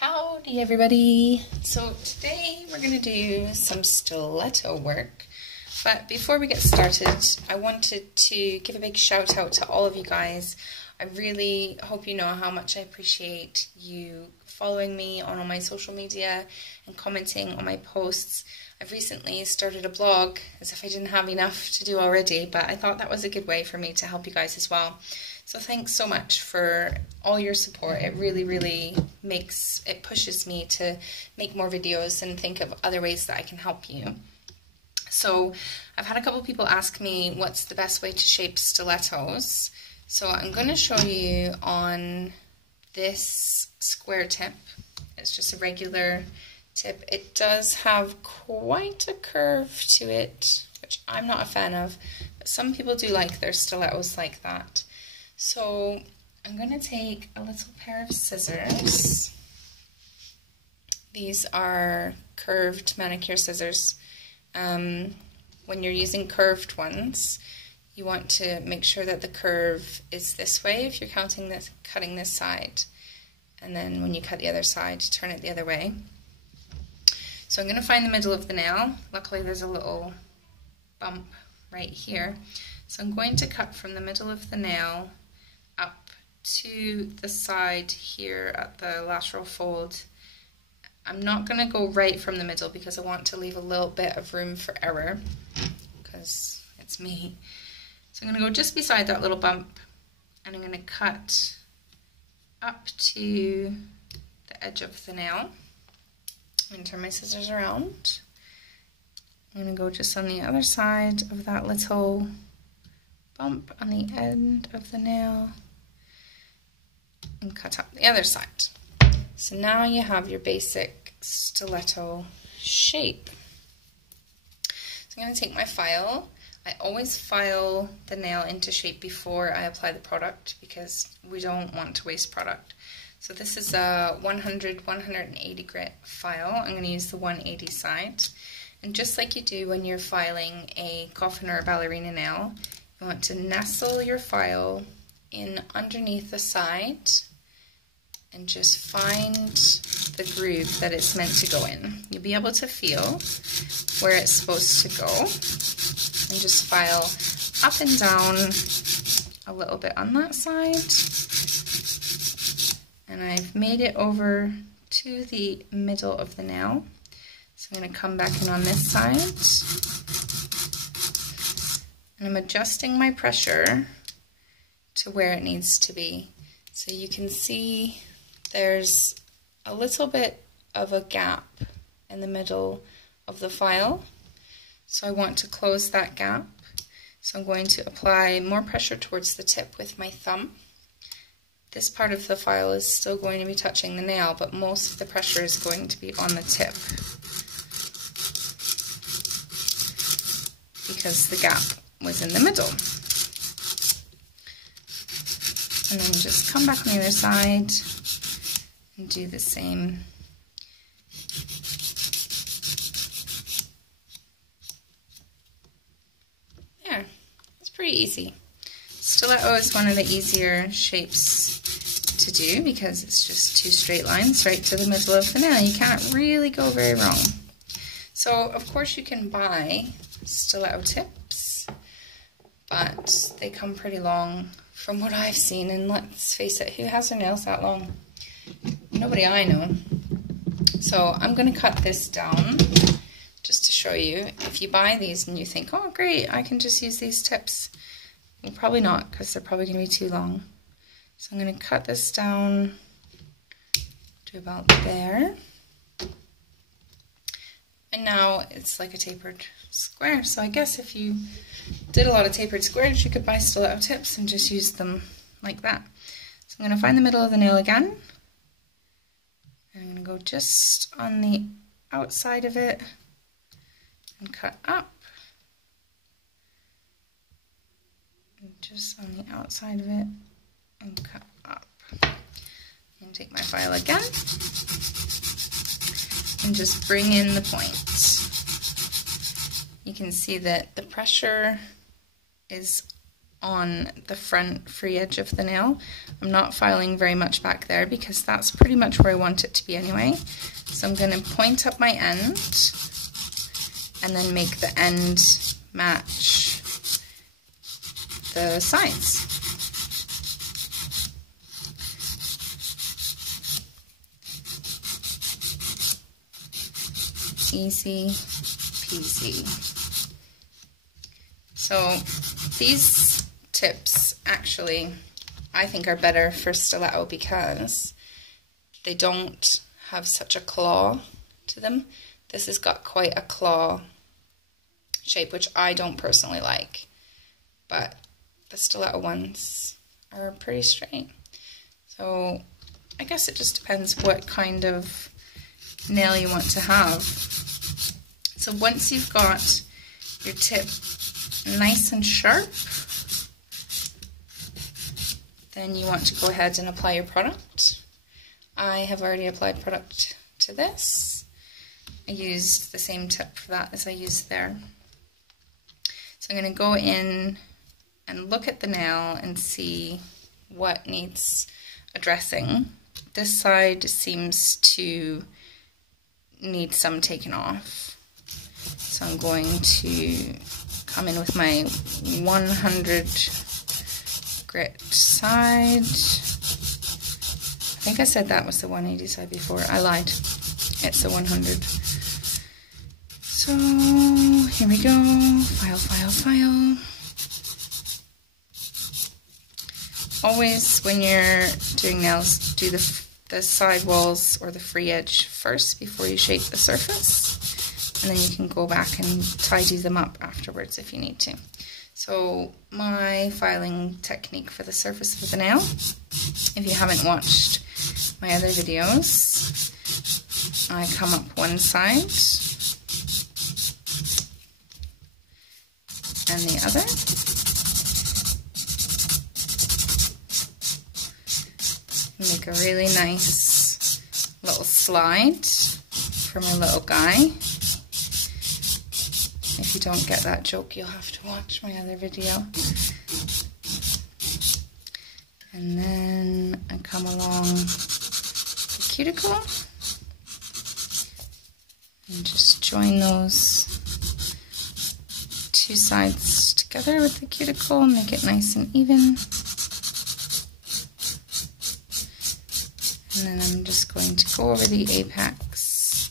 Howdy everybody! So today we're going to do some stiletto work, but before we get started I wanted to give a big shout out to all of you guys. I really hope you know how much I appreciate you following me on all my social media and commenting on my posts. I've recently started a blog, as if I didn't have enough to do already, but I thought that was a good way for me to help you guys as well. So thanks so much for all your support. It really pushes me to make more videos and think of other ways that I can help you. So I've had a couple people ask me what's the best way to shape stilettos. So I'm going to show you on this square tip. It's just a regular tip. It does have quite a curve to it, which I'm not a fan of, but some people do like their stilettos like that. So I'm going to take a little pair of scissors. These are curved manicure scissors. When you're using curved ones, you want to make sure that the curve is this way if you're cutting this side. And then when you cut the other side, turn it the other way. So I'm going to find the middle of the nail. Luckily there's a little bump right here. So I'm going to cut from the middle of the nail up to the side here at the lateral fold. I'm not going to go right from the middle because I want to leave a little bit of room for error because it's me. So I'm going to go just beside that little bump and I'm going to cut up to the edge of the nail. I'm going to turn my scissors around. I'm going to go just on the other side of that little bump on the end of the nail and cut up the other side. So now you have your basic stiletto shape. So I'm going to take my file. I always file the nail into shape before I apply the product because we don't want to waste product. So this is a 180 grit file. I'm going to use the 180 side. And just like you do when you're filing a coffin or a ballerina nail, you want to nestle your file in underneath the side and just find the groove that it's meant to go in. You'll be able to feel where it's supposed to go and just file up and down a little bit on that side. And I've made it over to the middle of the nail. So I'm going to come back in on this side. And I'm adjusting my pressure to where it needs to be. So you can see there's a little bit of a gap in the middle of the file. So I want to close that gap. So I'm going to apply more pressure towards the tip with my thumb. This part of the file is still going to be touching the nail, but most of the pressure is going to be on the tip because the gap was in the middle. And then just come back on the other side and do the same. There, it's pretty easy. Stiletto is one of the easier shapes to do because it's just two straight lines right to the middle of the nail. You can't really go very wrong. So of course you can buy stiletto tips, but they come pretty long from what I've seen, and let's face it, who has their nails that long? Nobody I know. So I'm going to cut this down just to show you. If you buy these and you think, oh great, I can just use these tips, well, probably not, because they're probably going to be too long. So I'm going to cut this down to about there. And now it's like a tapered square. So I guess if you did a lot of tapered squares, you could buy stiletto tips and just use them like that. So I'm going to find the middle of the nail again. I'm going to go just on the outside of it and cut up. And just on the outside of it and cut up. And take my file again and just bring in the point. You can see that the pressure is on the front free edge of the nail. I'm not filing very much back there because that's pretty much where I want it to be anyway. So I'm going to point up my end and then make the end match the sides. Easy peasy. So these tips actually I think are better for stiletto because they don't have such a claw to them. This has got quite a claw shape, which I don't personally like, but the stiletto ones are pretty straight. So I guess it just depends what kind of nail you want to have. So once you've got your tip nice and sharp, then you want to go ahead and apply your product. I have already applied product to this. I used the same tip for that as I used there. So I'm going to go in and look at the nail and see what needs addressing. This side seems to need some taken off. So I'm going to come in with my 100 grit side. I think I said that was the 180 side before. I lied. It's the 100. So here we go. File, file, file. Always when you're doing nails, do the side walls or the free edge first before you shape the surface. And then you can go back and tidy them up afterwards if you need to. So my filing technique for the surface of the nail, if you haven't watched my other videos, I come up one side and the other. Make a really nice little slide for my little guy. If you don't get that joke, you'll have to watch my other video. And then I come along the cuticle and just join those two sides together with the cuticle and make it nice and even. And then I'm just going to go over the apex,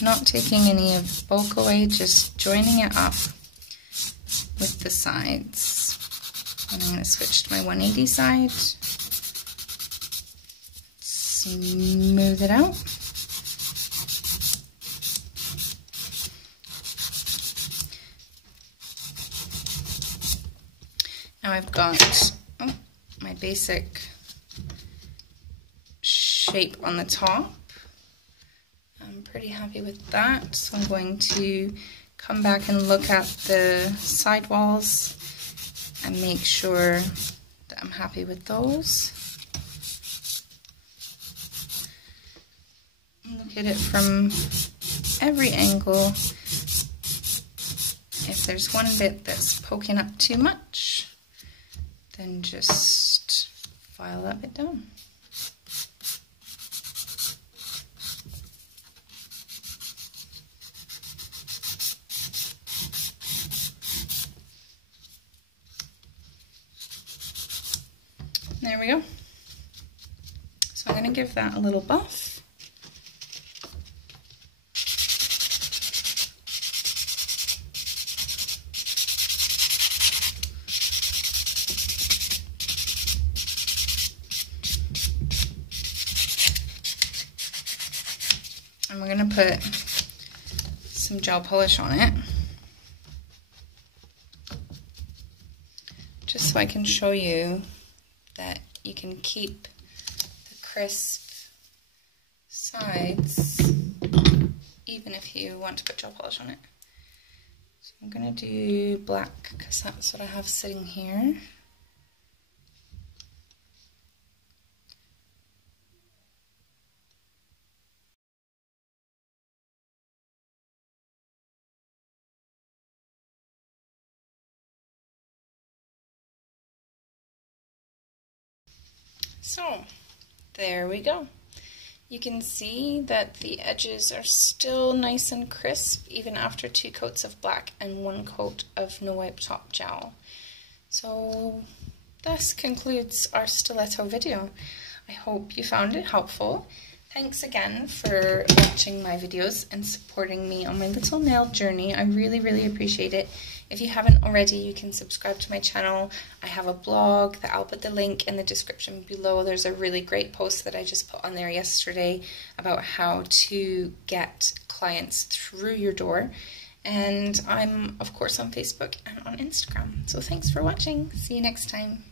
not taking any of bulk away, just joining it up with the sides. And I'm going to switch to my 180 side, smooth it out. Now I've got my basic shape on the top. I'm pretty happy with that, so I'm going to come back and look at the side walls and make sure that I'm happy with those. Look at it from every angle. If there's one bit that's poking up too much, then just file that bit down. There we go. So I'm going to give that a little buff. And we're going to put some gel polish on it, just so I can show you that you can keep the crisp sides even if you want to put gel polish on it. So I'm going to do black because that's what I have sitting here. So there we go. You can see that the edges are still nice and crisp even after 2 coats of black and 1 coat of no wipe top gel. So this concludes our stiletto video. I hope you found it helpful. Thanks again for watching my videos and supporting me on my little nail journey. I really appreciate it. If you haven't already, you can subscribe to my channel. I have a blog that I'll put the link in the description below. There's a really great post that I just put on there yesterday about how to get clients through your door. And I'm, of course, on Facebook and on Instagram. So thanks for watching. See you next time.